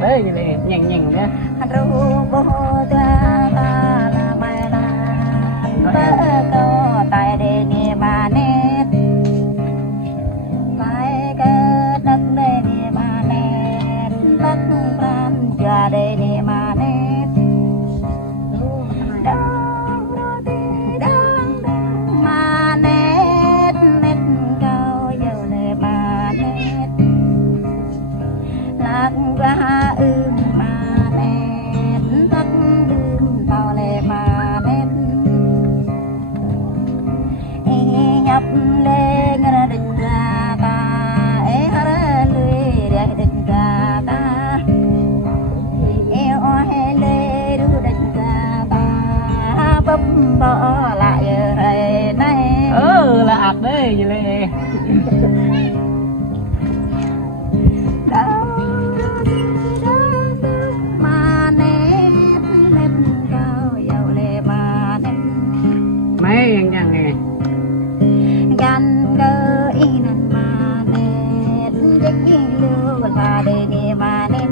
đấy như này nhành nhành nhá ru bô ta ta la mai la bơ co tại đề ni ba nét phải cơ đất đề ni ba nét đất ram cha đề ni ba nét đang ma nét nét cao dầu đề ba nét lạc ra ma nét đất đương tao lệ ma nét nhập lên ra định ra ta ra lưới để định ra ta eo he lê đu định ra ta bấm bỏ lại rồi này là ạt đấy như này mấy nhàng nghe gan cơ inan ma nét deki lu ta de ni ma nét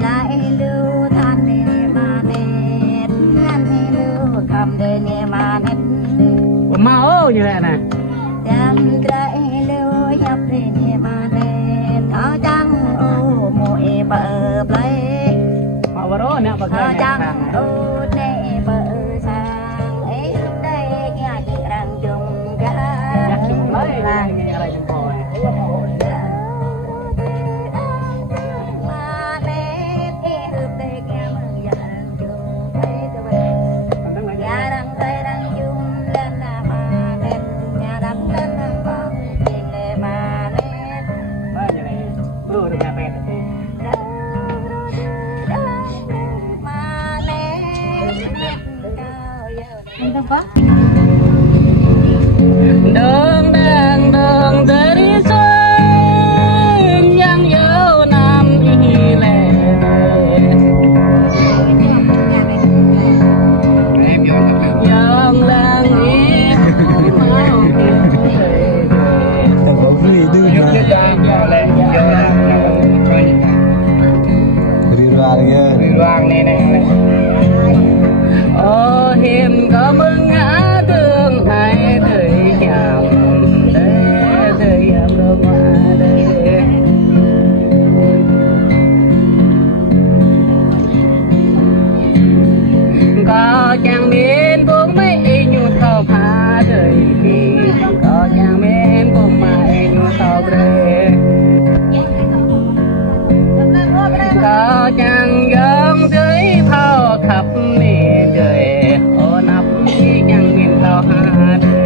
lại lu than de ma nét gan lu cầm de ni ma nét máu như vậy này đam trai lu nhập de ni ma nét có chăng ô mùi bờ play máu vào đó nè bậc có chăng ô nè bờ sang ấy đây nghe chị đang chung cá nhắc chung lấy nghe ở đây chung bồi mà nét hợp đây nghe mừng dần chung thấy tôi nhà đang tay đang chung lên là mà nét nhà đang lên là con chuyện lệ mà nét bao nhiêu này mưa được nhà mẹ mà nét anh không có đường đang đường dari xuân yang yêu nam đi lệ yang lang ít mau Riêng này này ô hiền có mừng ngã thương hai đời nhầm để đời nhầm đâu mà đây có chẳng biết cũng mấy nhụt thầu phá đời đi có chẳng biết cũng mấy nhụt thầu đời có chẳng giống dưới thao khắp miền trời ô nắp đi chẳng nhìn thao hà đời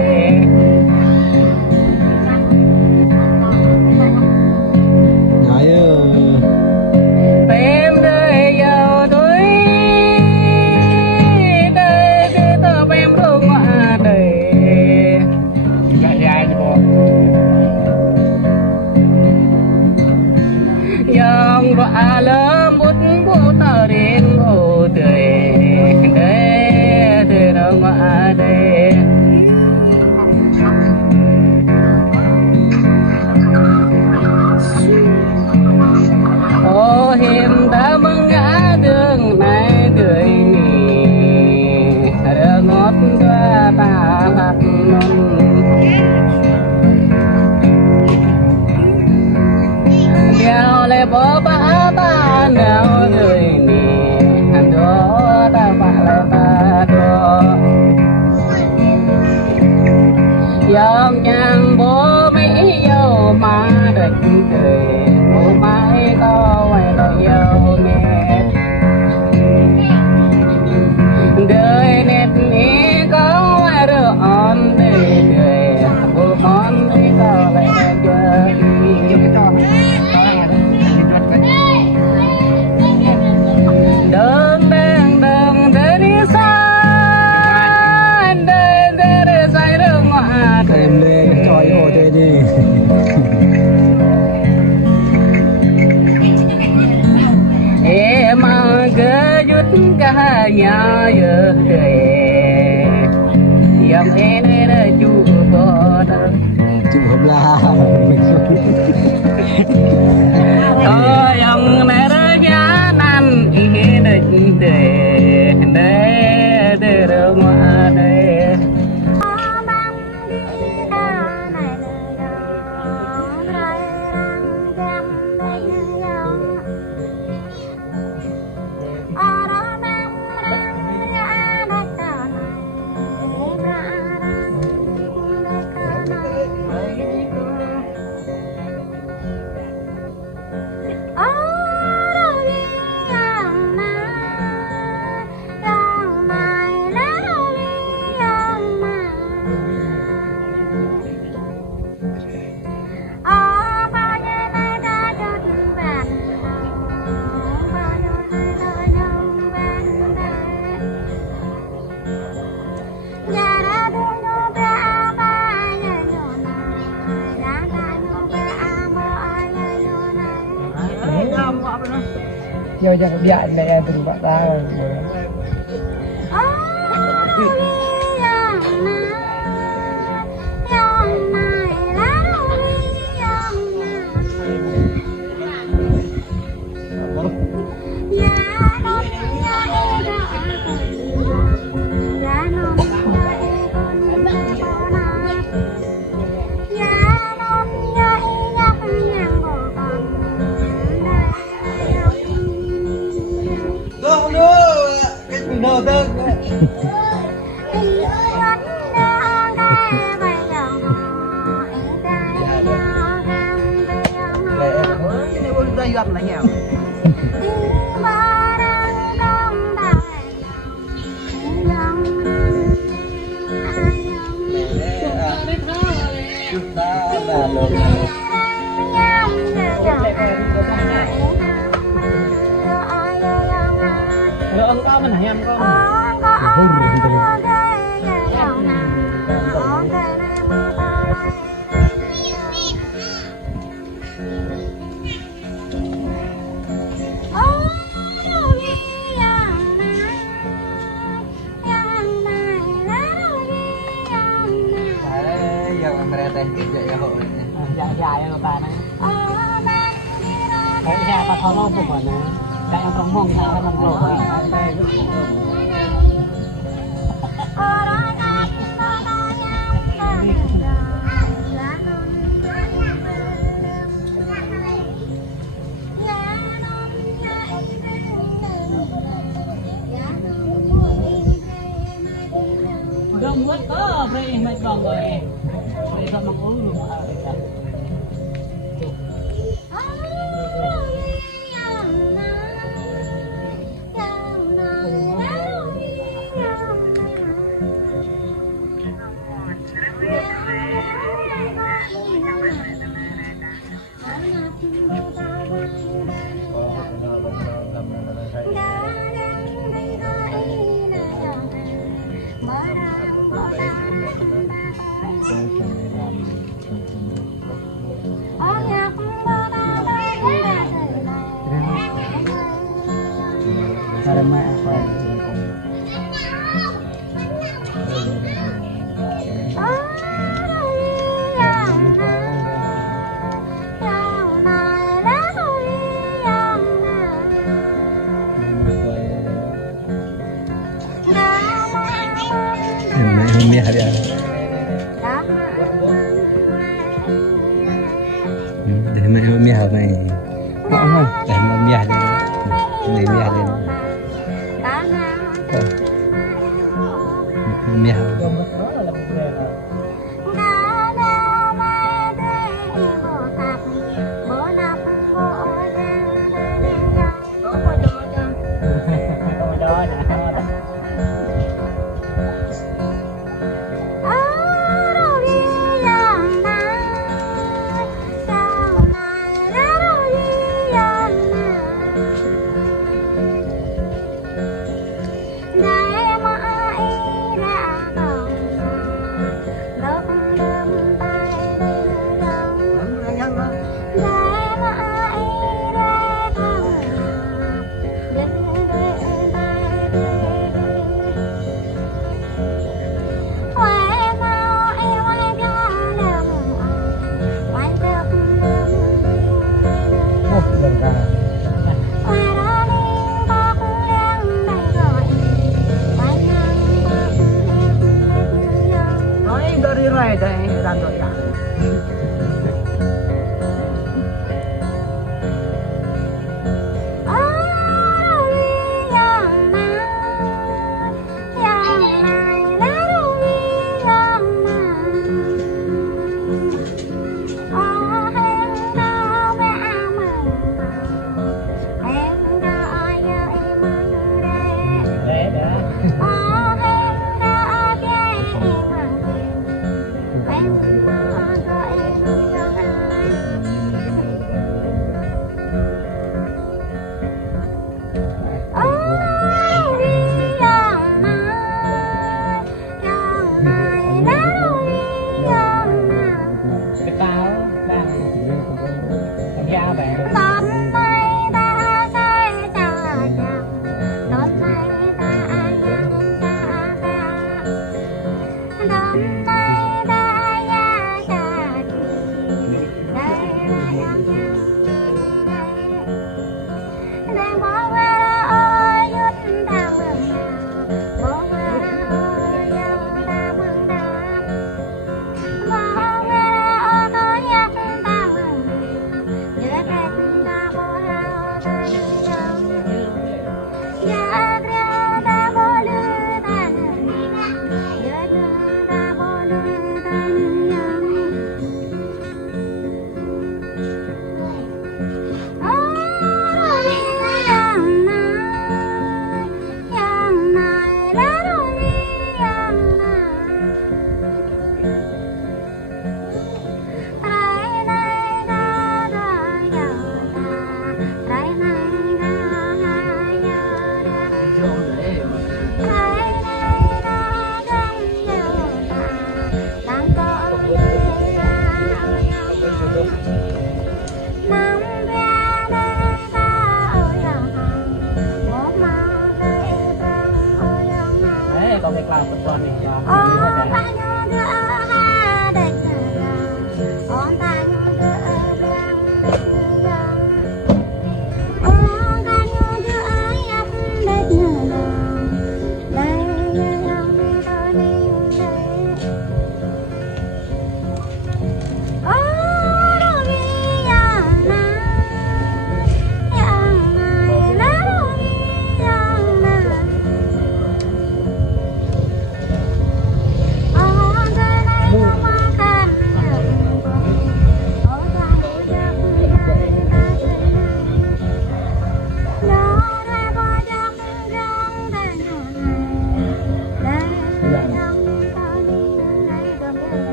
em đời giàu tuổi đời cứ tao em không mà đời dài bộ dòng quả lớn bút bút tao đến hồ đời đời đời đâu mà đời ô hiểm đã mừng ngã đường này đời nhỉ đã ngót qua ta mặt non đeo lại bỏ bả ta nào đời nhỉ đó ta bả lại ta đó dòng nhàng bố mấy dâu mà định đời bố mãi có quay lại dâu mẹ đời nét ní có quay được on đời đời bố món mấy có lại chơi đường đường đường để đi xa để say đường ngoại em lên tròi hồ thế đi em cứ chút cả nhà giờ em chú có đâu chịu không la yang nerja nan ini de rumah de Giờ giờ biện này từng bạn ta rồi. Ông có mình em có dài rồi bà này cái nhà bà thò lô của bà này đại ông không mong sao cái bằng lộ đông quá có đây mấy con rồi đây sao mà uống luôn Mía dia. Để mà mía này. Không, để mà mía đây. Này mía đây. Mía. ปัจจุบันนี่ก็ อ๋อตาโยเดือหาเด็กอ๋อตาโยเดือเบียงอ๋อตาโยเดือยับเด็กได้ยังตอนนี้อ๋อดูวิญญาณนะยังไงนะดูวิญญาณนะ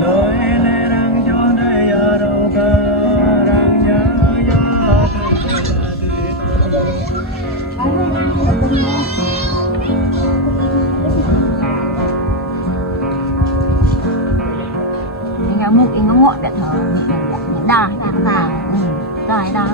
lời lẽ đang cho đây ở đâu cả đang nhớ Ngamuk ngok dak ha. Dah dah. Dah dah.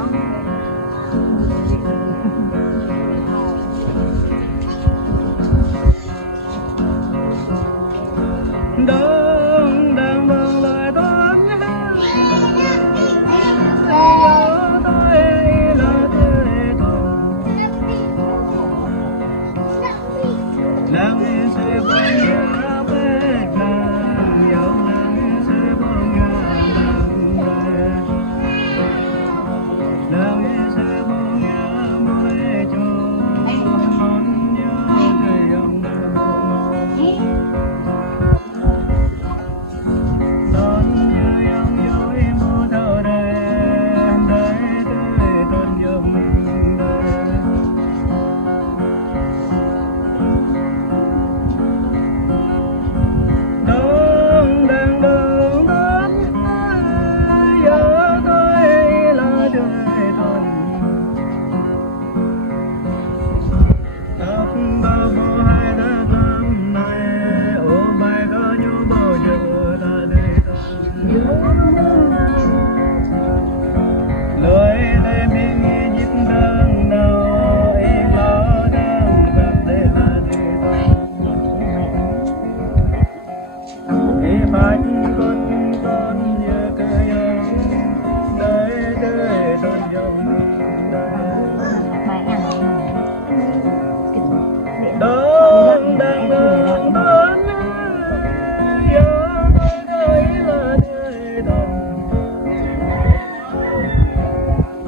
đang đang mong lời đón đang sẽ vang nhà bên nàng yêu nàng sẽ vang nhà nàng sẽ vang nhà mới cho món nhớ thầy ông đón như yang dối mưa thâu đêm đây tới tuần dòng đón đang đón đón giờ tôi là đời tuần tóc có bộ hai ta tâm này ô bài có nhớ bao giờ ta đây lời lên đi dứt đơn nào yên lo đơn gặp đây là đi phải con như cây đời đời đơn dòng đón đang đón đón giờ tôi là đời tuần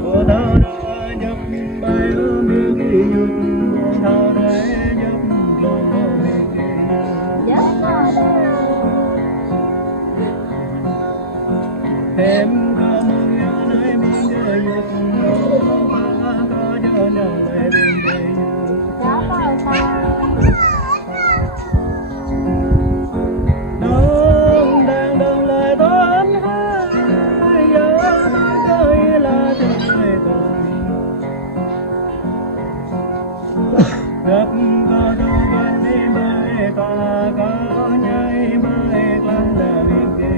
của thao đã nhập bài ôm yêu kỳ nhung của thao đã nhập lòng ôm yêu kỳ em có mong nhớ nơi biên giới nhung nỗi ta có cho nhau nơi biên giới đón đang đón lời đón hai giờ tôi tới là đời tuần gặp có đâu gần đi bơi có nhảy bơi lăn là biên kỳ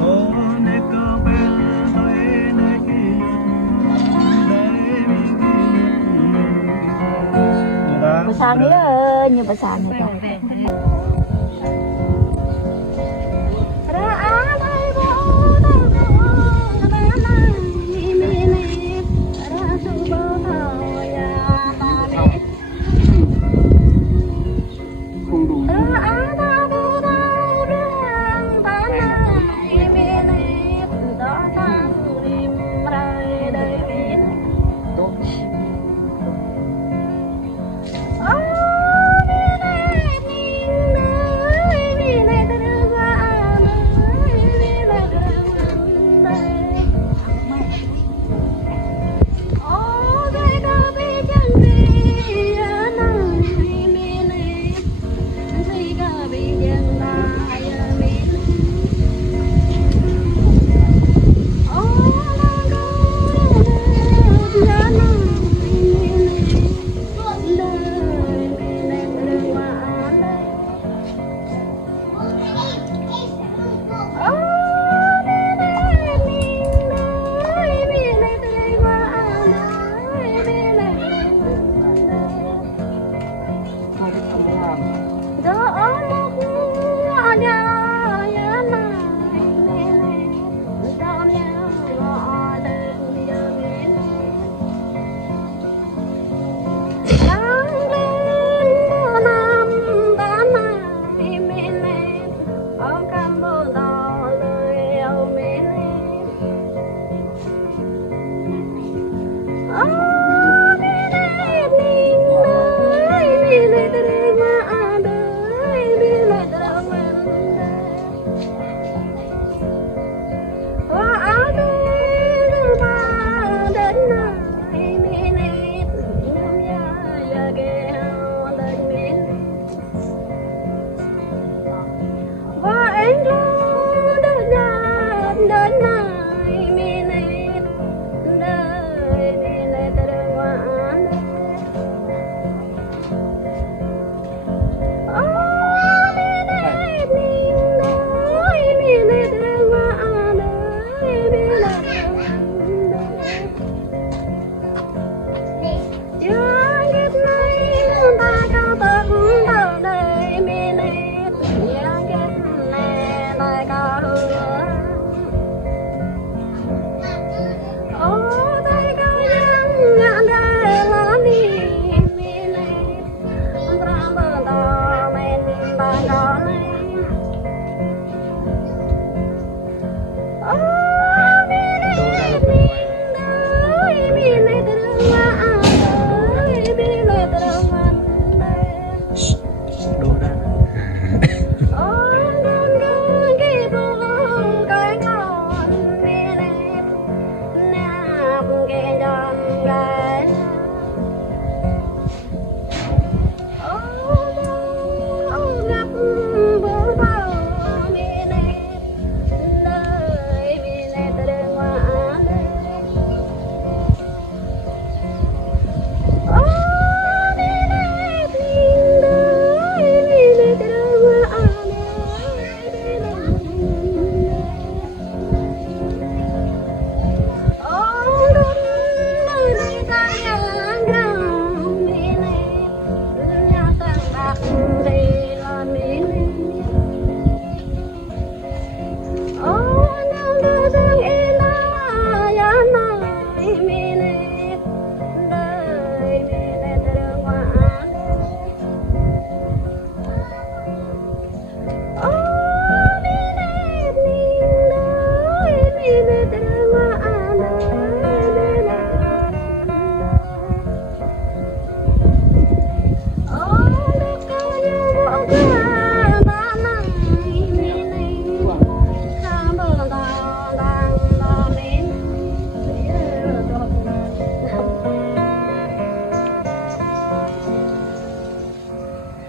ô nè có bên tôi nơi kỳ nơi biên kỳ Bahasa ni như bahasa ni tak. không đủ Oh,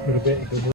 Berbeda